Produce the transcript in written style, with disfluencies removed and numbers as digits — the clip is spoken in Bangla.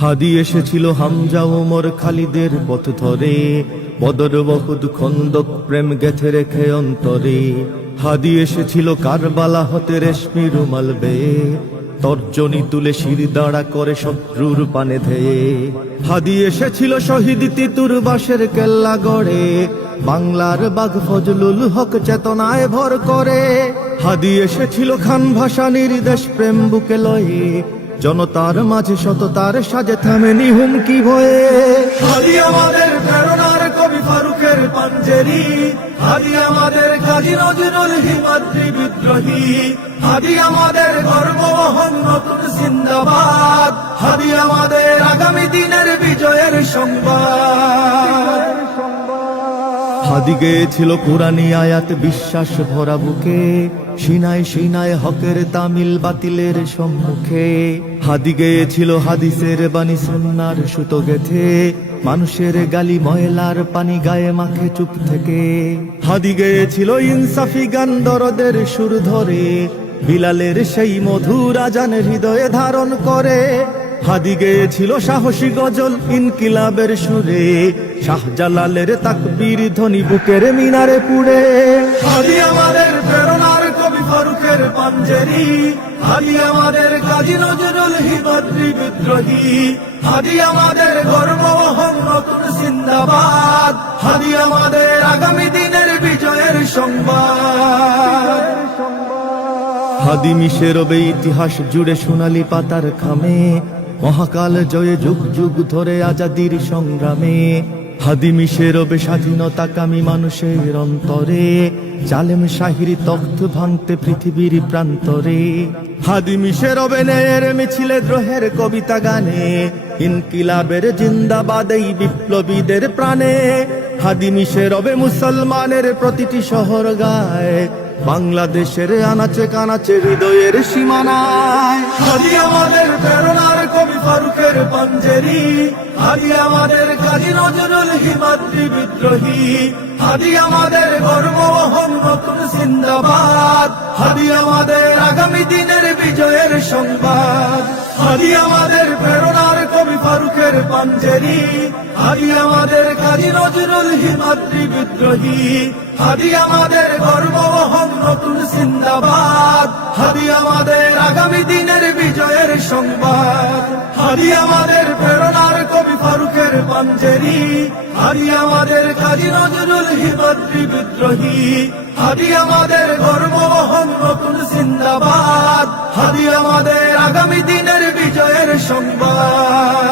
হাদি এসেছিল হামজা ওমর খালিদের পথ ধরে, বদর উহুদ খন্দক প্রেম গেথে রেখে অন্তরে। হাদি এসেছিল কারবালা হতে রেশমি রুমাল বেয়ে, তর্জনী তুলে শির দাঁড়া করে শত্রুর পানে ধেয়ে। হাদি এসেছিল শহীদ তিতুর বাসের কেল্লা গড়ে, বাংলার বাঘ ফজলুল হক চেতনায় ভর করে। হাদি এসেছিল খান ভাসানীর দেশ প্রেম বুকে লয়ে, জনতার মাঝে সততার সাজে থামেনি হুমকি ভয়ে। হাদি আমাদের প্রেরণার কবি ফারুকের পাঞ্জেরি, হাদি আমাদের কাজী নজরুল হিমাদ্রি বিদ্রোহী, হাদি আমাদের গর্ববহন নতুন জিন্দাবাদ, হাদি আমাদের আগামী দিনের বিজয়ের সংবাদ। হাদি গেয়েছিল কুরআনী আয়াত বিশ্বাস ভরা বুকে, সিনায় সিনায় হকের তামিল বাতিলের সম্মুখে। হাদি গেয়েছিল হাদিসের বাণী সুন্নাহর সুতো গেথে, মানুষের গালি ময়লার পানি গায়ে মাখে চুপ থেকে। হাদি গেয়েছিল ইনসাফি গান দরদের সুর ধরে, বিলালের সেই মধুর আজান হৃদয়ে ধারণ করে। হাদি গেয়েছিল সাহসী গজল ইনকিলাবের সুরে, শাহজালালের তাকবীর ধ্বনি বুকের মিনারে পুড়ে। হাদি আমাদের প্রেরণার কবি ফারুকের পাঞ্জেরি, হাদি আমাদের কাজী নজরুল হিমাদ্রি বিদ্রোহী, হাদি আমাদের গর্ববহন নতুন জিন্দাবাদ, হাদি আমাদের আগামী দিনের বিজয়ের সংবাদ। হাদি মিশে রবে ইতিহাস জুড়ে সোনালী পাতার খামে, মহাকাল জয়ে যুগ যুগ ধরে আজাদির সংগ্রামে। হাদি মিশে রবে স্বাধীনতাকামী মানুষের অন্তরে, জালেম শাহির তখ্ত ভাঙতে পৃথিবীর প্রান্তরে। হাদি মিশে রবে ন্যায়ের মিছিলে দ্রোহের কবিতা গানে, ইনকিলাবের জিন্দাবাদ এই বিপ্লবীদের প্রাণে। হাদি মিশে রবে মুসলমানের প্রতিটি শহর গায়, বাংলাদেশের আনাচে কানাচে হৃদয়ের সীমানায়। হাদি আমাদের প্রেরণার কবি ফারুকের পাঞ্জেরি, হাদি আমাদের কাজী নজরুল হিমাদ্রি বিদ্রোহী, হাদি আমাদের গর্ববহন নতুন জিন্দাবাদ, হাদি আমাদের আগামী দিনের বিজয়ের সংবাদ। হাদি আমাদের প্রেরণার কবি ফারুকের পাঞ্জেরি, হাদি আমাদের কাজী নজরুল হিমাদ্রি বিদ্রোহী, হাদি আমাদের গর্ববহন নতুন জিন্দাবাদ, হাদি আমাদের আগামী দিনের বিজয়ের সংবাদ। হাদি আমাদের প্রেরণার কবি ফারুকের পাঞ্জেরি, হাদি আমাদের কাজী নজরুল হিমাদ্রি বিদ্রোহী, হাদি আমাদের গর্ববহন নতুন জিন্দাবাদ, হাদি আমাদের আগামী দিনের বিজয়ের সংবাদ।